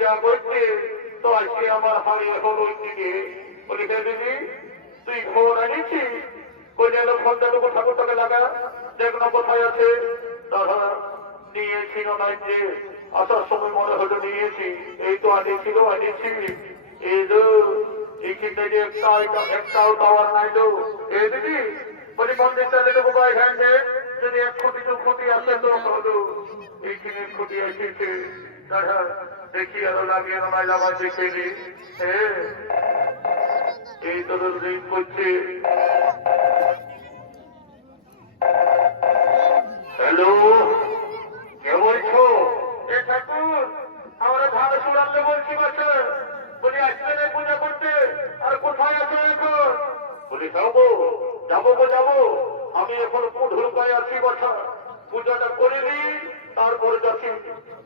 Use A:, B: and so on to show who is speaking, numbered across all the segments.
A: পূজা করতে তো আজকে আমার হলো দিকে বলি দিদি, তুই ফোন আনিছিস কই যেন ফোনটা তো ঠাকুরটাকে লাগা দেখল কোথায় আছে। দাদা, নিয়েছিল না যে, আসার সময় মনে হলো নিয়েছি। এই তো আনিছিল আনিছি এই তো এইখানটা যে একটা একটাও টাওয়ার নাই তো। এই দিদি, বলি মন্দিরটা লেগে বোকা এখানে যদি এক কোটি, দু কোটি আসে তো হলো এইখানে কোটি দাদা দেখি আরও লাগিয়ে আমায় লাভার দেখে নি। এই তো দিন করছে। হ্যালো, কে বলছো? এ ঠাকুর, আমরা ধান শুনালে বলছি বছর। বলি আসবে না পূজা করতে, আর কোথায় আছো এখন? বলি, যাব যাব গো, যাব। আমি এখন পুঢুর গায়ে আছি বছর। পূজাটা করে দিই, তারপরে যাচ্ছি।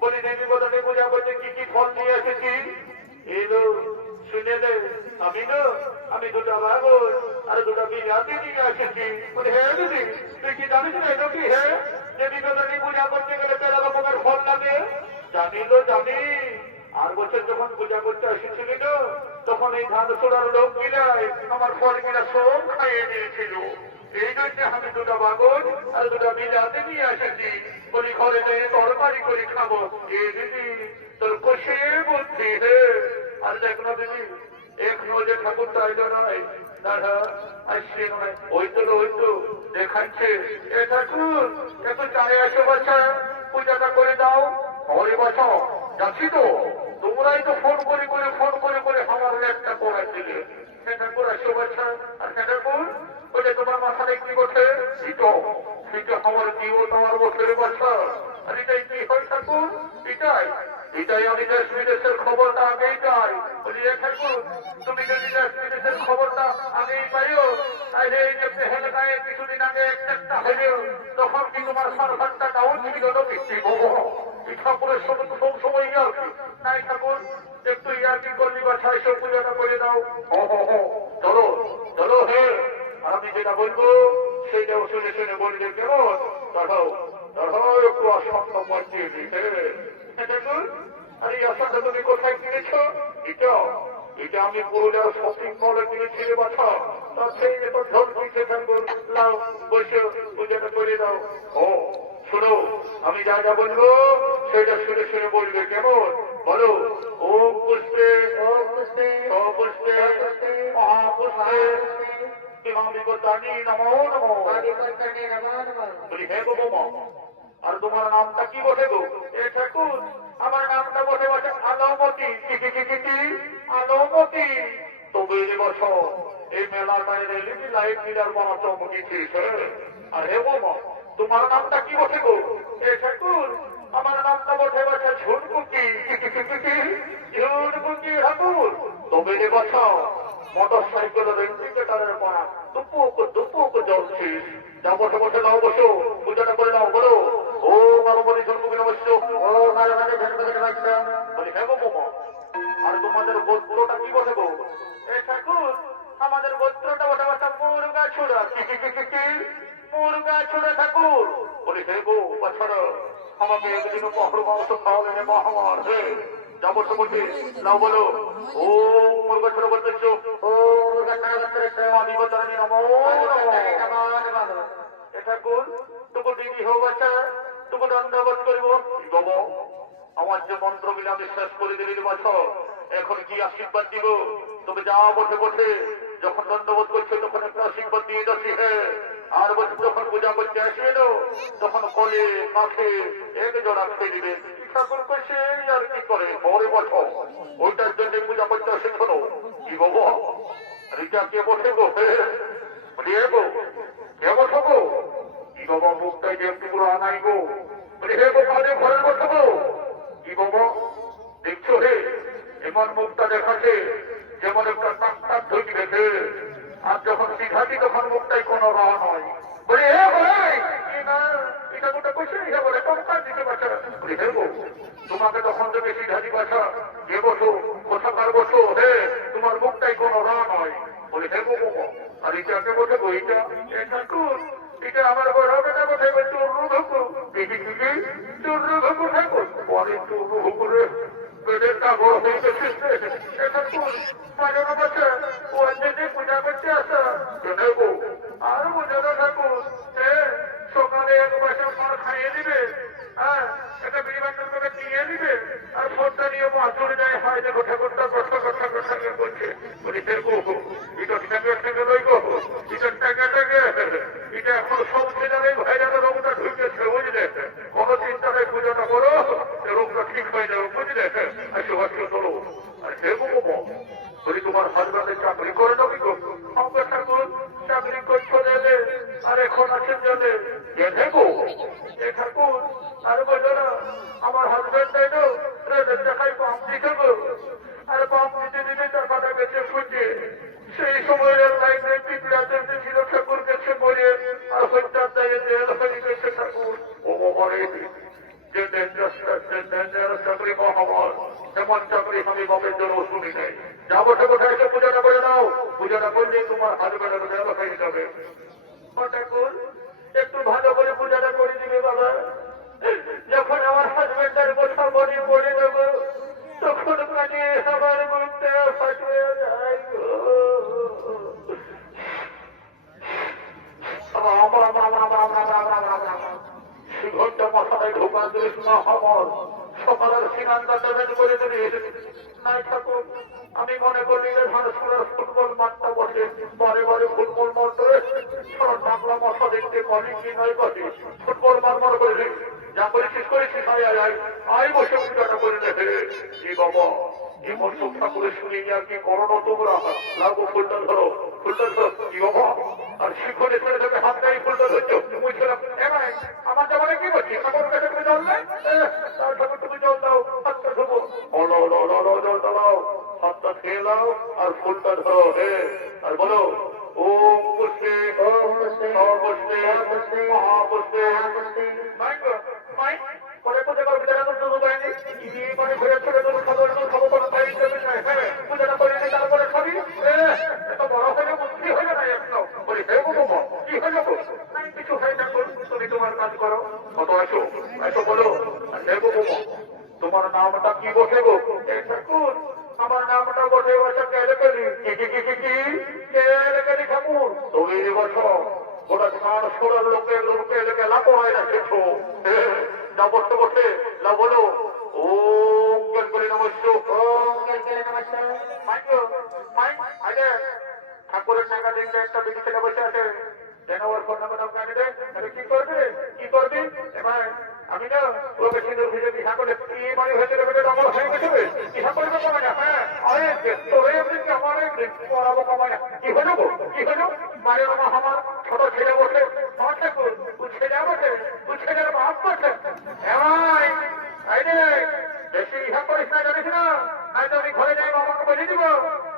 A: বলি, দেবী বদলে পূজা করতে কি কি ফল নিয়ে এসেছি। এলো শুনে নে আমি তো, আমি দুটা বাগর আর দুটা বিরাতি নিয়ে এসেছি। বলি হ্যাঁ দিদি, তুই কি জানিস না এটা কি হ্যাঁ? দেবী বদলে পূজা করতে গেলে তেরো রকমের ফল লাগে। জানি তো, জানি। আর বছর যখন পূজা করতে এসেছিলি তখন এই ধান ছোড়ার লোক গিরায় আমার ফল কিনা সব খাইয়ে দিয়েছিল। এই জন্য আমি দুটা বাগন আর দুটা বিলাতে নিয়ে এসেছি বলি, ঘরে নিয়ে তরকারি করে খাব, এ দিদি, তোর কষে বুদ্ধি হে। আর দেখ না দিদি, এখনও যে ঠাকুরটা আইলো নয় আসছে তো, ওই ঠাকুর তোমরাই তো ফোন করে করে, ফোন করে করে আমার একটা করার দিলে সেটা করে আসো বাচ্চা তোমার কি বসে? এটা সেটা আমার ও তোমার বসে বাচ্চা। আর এটাই কি হয় ঠাকুর? এটাই। এটাই আমি দেশ বিদেশের খবরটা আগেই চাই বলি ঠাকুর, তুমি যদি দেশ বিদেশের খবরটা আগেই পাইও তাহলে এই যে পেহেল গায়ে কিছুদিন আগে একটা হইলেও তখন কি তোমার সরকারটা ডাউন ছিল তো বৃষ্টি এই ঠাকুরের সব সব সময় কি? নাই ঠাকুর, একটু ইয়ার্কি করলি বা ছয়শো পূজাটা করে দাও। ও হো হো চলো চলো হে আর আমি যেটা বলব সেইটাও শুনে শুনে বললে কেমন? দাঁড়াও একটু অসম্ভব দিতে আর এই আশাটা তুমি কোথায় কিনেছো? এটা এটা আমি পুরুলিয়ার শপিং মলে বাছা। তার সেই লাও বসে পূজাটা করে দাও। ও শোনো আমি যা যা বলব সেটা শুনে শুনে বলবে কেমন? বলো। ও পুষ্পে ও পুষ্পে ও পুষ্পে মহাপুষ্পে ইমামিগতানি নমো নমো। বলি হে গো বোমা আর তোমার নামটা কি বসে গো? এ ঠাকুর আমার নামটা বসে বসে আলোমতি কি কি কি কি কি? আলোমতি তবে এ বছর এই মেলার বাইরে এলিমি লাইট মিলার বড় চমকিছিস আর হে বোমা তোমার নামটা কি বসে গো? এ ঠাকুর আমার নামটা বসে বসে ঝুনকুকি। ঝুনকুকি ঠাকুর তবে এ বছর মোটর আমি আমার যে মন্ত্র বিনা বিশ্বাস করে দিলি বছর এখন কি আশীর্বাদ দিব? তুমি যা বসে বসে। যখন দণ্ডবোধ করছে, তখন একটা আশীর্বাদ দিয়ে হ্যাঁ আর বছর যখন পূজা করতে আসবে তখন কলে, মাঠে এক জোড়া খেয়ে দিবে ঠাকুর করছে আর কি করে? পরে বছর ওইটার জন্য পূজা করতে আসে, শোনো। কি বলব? রিটা বসে গো গো এটা বোবো আর এটাকে বলতে বইটা এটা কোন এটা আমার বড় হবে না কোথায়? চুরু ঢুকু দেখি দিদি চুরু ঢুকু ঠাকুর পরে চুরু ঢুকুরে পেটের কাপড় হয়ে গেছে। এটা কোন মাঝে মাঝে ও যে পূজা করতে আসা দেখো আর বোঝানো ঠাকুর সকালে এক বাসা ফল খাইয়ে দিবে হ্যাঁ এটা বিমানের করে নিয়ে নিবে আর ফোনটা নিয়ে মাছ চলে যায়। হয় দেখো ঠাকুরটা কথা কথা কথা করছে। বলি, দেখো Thank you. আমার সকালের সিনানটা ড্যামেজ করে দিলিস নাই ঠাকুর, আমি মনে করি ঝাড়সুড়ের ফুটবল মাঠটা বসে। বারে বারে ফুটবল মাঠে সারা টাকলা মশা দেখতে কলি কি নয় কলি ফুটবল মারমার করেছি যা করেছিস করেছিস আয় আয় আয়। আয় বসে পূজাটা করে দেখে। কি বাবা এমন চোখ ঠাকুরের শুনে আর কি করো না তোমরা? লাগো ফুলটা ধরো ফুলটা ধরো। কি বাবা? তোমার নামটা কি বসে গো? আমার নামটা বসে বছর কেলেকালি। কি কি কি কি ঠাকুর। তুমি বছর গোটা মানুষ লোকের লোকের লাভ হয় না কিছু। না বসে বসে না বলো ও কেলকেলি নমস্য ঠাকুরের টাকা দিনটা একটা বিটি ছেলে বসে আছে। যেন ফোন নাম্বার আপনাকে দেন তাহলে কি করবে? কি করবি? এবার আমি না ওকে সিঁদুর ভিজে বিহা করে কি মানে হয়েছে বেটা? আমার হয়ে গেছে ইহা করবে না হ্যাঁ। আরে কি আমার পড়াবো কমায় না কি হলো কি হলো? মানে আমার ছোট ছেলে বসে আমার ঠাকুর তুই ছেলে বসে তুই ছেলের বাপ বসে এমাই বেশি ইহা করিস না, জানিস না? আজ আমি ঘরে যাই, বাবাকে বলে দিব।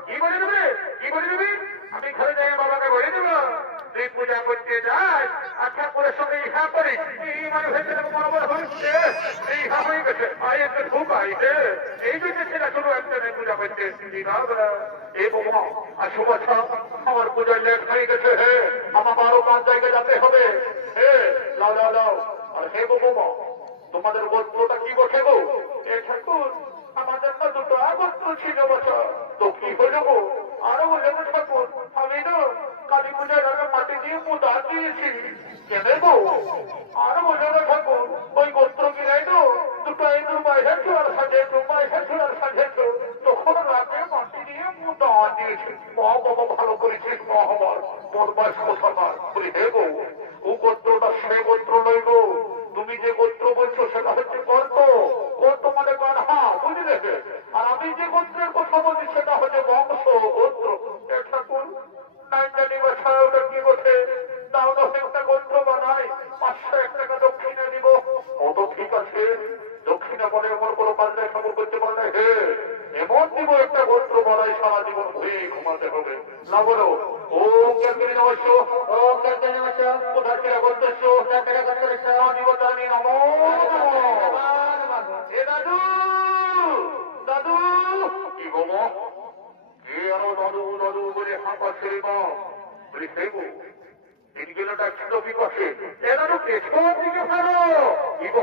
A: কি বলে দেবে? কি বলে দিবি? আমি ঘরে যাই, বাবাকে বলে দিব। তুই পূজা করতে যাই আচ্ছা করে সঙ্গে ইহা করিস। এই মানে হয়েছে বড় হচ্ছে এই ইহা হয়ে গেছে। আই একটু খুব আইছে এই জন্য সেটা শুধু একজনের পূজা করতে এই বাবা। আর শুভেচ্ছা আমার পূজায় লেট হয়ে গেছে, হে। আমার বারো পাঁচ জায়গায় যেতে হবে, হে। লাও লাও লাও। তোমাদের গোত্রটা কি গো? এ ঠাকুর আমাদের তো দুটো আগত্র ছিল বছর। তো কি হয়ে যাব আরও বলে ঠাকুর, আমি তো কালী পূজার আগে মাটি দিয়ে পোতা দিয়েছি। আরও বলে ঠাকুর, ওই গোত্র কি নাই তো দুটো ইঁদুর বাইরে চোয়ার সাজে তো বাইরে সাজে তো তখন রাতে মাটি দিয়ে পোতা দিয়েছি। মহ বাবা ভালো করেছিস মহাবার আমার। তোর বয়স আছে, দক্ষিণে পরে এমন কোনো কাজ নাই খবর করতে পারলে হে, এমন দিব একটা গোত্র বানাই সারা জীবন হয়ে ঘুমাতে হবে। না বলো ও কেমনি নমস্য ও কেমনি নমস্য ছেড়ে নমো এ দাদু ছিল পেছন দিকে ফেলো। কি গো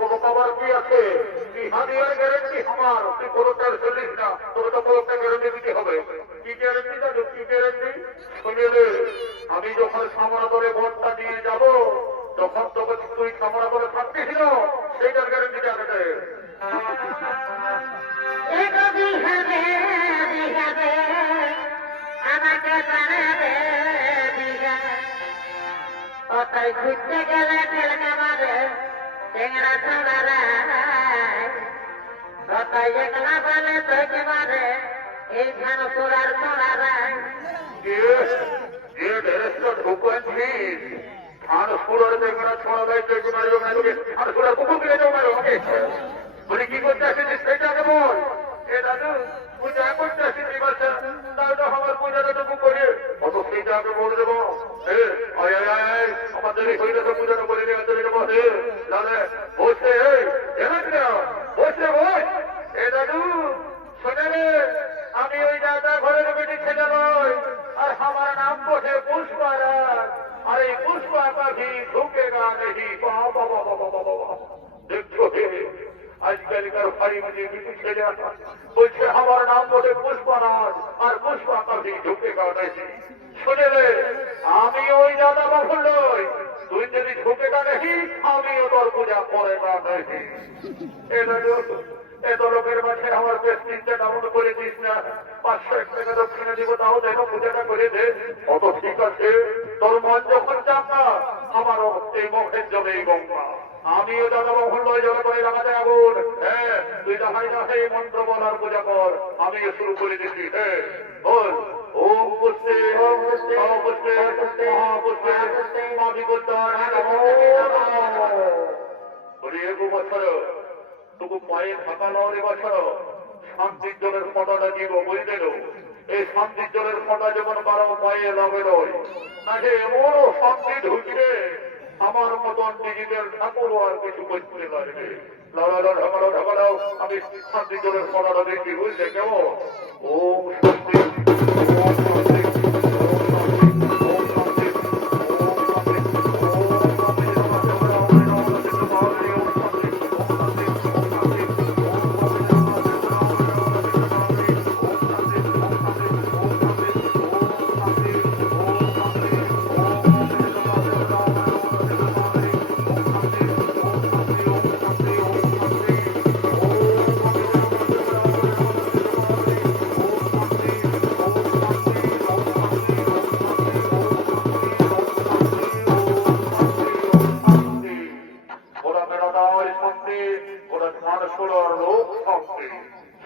A: কত খাবার কি আছে? বিহারিয়ার গ্যারেন্টি আমার? তুই তার না? তোর তো কয়েকটা গ্যারেন্টি হবে। কি গ্যারেন্টি কি গ্যারেন্টি আমি যখন সামরা দলে ভোটটা নিয়ে যাব তখন তোকে তুই সামরা দলে থাকতিস না সেইটার
B: বিহাবে আমাকে বানাবে ঘুরতে গেলে ঠেলকা মারে টেংরা ছোড়ারা অতাই একলা বলে তোকে মারে এই ধান ছোড়ার ছোড়ারা
A: যে বলি, কি করতে বল দাদু পূজা আমার পূজাটা টুকু করে। অত সেইটা আমি বলে দেবো? আমার দেরি হইলে তো পূজাটা করে নিয়ে যাব হে দাদা বসে বসে বস। এ দাদু, শোনে রে আমি ওই দাদা ঘরের বেটি ছেলে নয় আর আমার নাম বসে পুষ্পারাজ আর এই পুষ্পা পাখি ঢুকেগা নেহি বাবা বাবা বাবা বাবা দেখছ হে আজকালকার ভারী মুঝে কিছু ছেলে বলছে, আমার নাম বলে পুষ্পারাজ আর পুষ্পা পাখি ঢুকেগা নেহি শুনে রে আমি ওই দাদা বাবুল নই। তুই যদি ঢুকেগা নেহি আমিও তোর পূজা না নেহি এটা এত লোকের মাঝে আমার বেশ চিন্তা ডাউন করে দিস না। পাঁচশো এক টাকা দক্ষিণে দিব, তাও যেন পূজাটা করে দে। অত ঠিক আছে, তোর মন যখন চাপা, আমারও এই মুখের এই গঙ্গা। আমিও দাদা জলে করে লাগাতে আগুন। হ্যাঁ তুই না এই মন্ত্র বলার পূজা কর। আমিও শুরু করে দিচ্ছি হ্যাঁ। পায়ে থাকা শান্তির জলের ফটা যেমন কারও পায়ে লগে নয় তাকে এমনও শান্তি ঢুকবে। আমার মতন ডিজিটাল ঠাকুর আর কিছু করতে পারবে। আমি শান্তি করে পড়াটা দেখি, বুঝলে কেমন? ও শান্তি।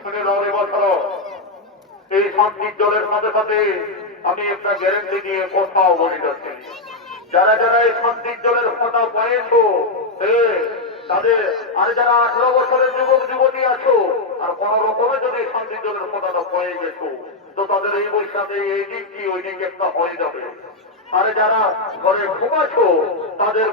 A: শুনে দাও বছর। এই শান্তির জলের সাথে সাথে আমি একটা গ্যারেন্টি দিয়ে কথাও বলে যাচ্ছি যারা যারা এই জলের ফোঁটা পাইছো এ, তাদের আর যারা আঠারো বছরের যুবক যুবতী আছো আর কোন রকমে যদি শান্তির জলের ফোঁটাটা পেয়ে গেছো তো তাদের এই বৈশাখে এই দিক কি ওই দিক একটা হয়ে যাবে। আর যারা ঘরে ঘুমাছো তাদের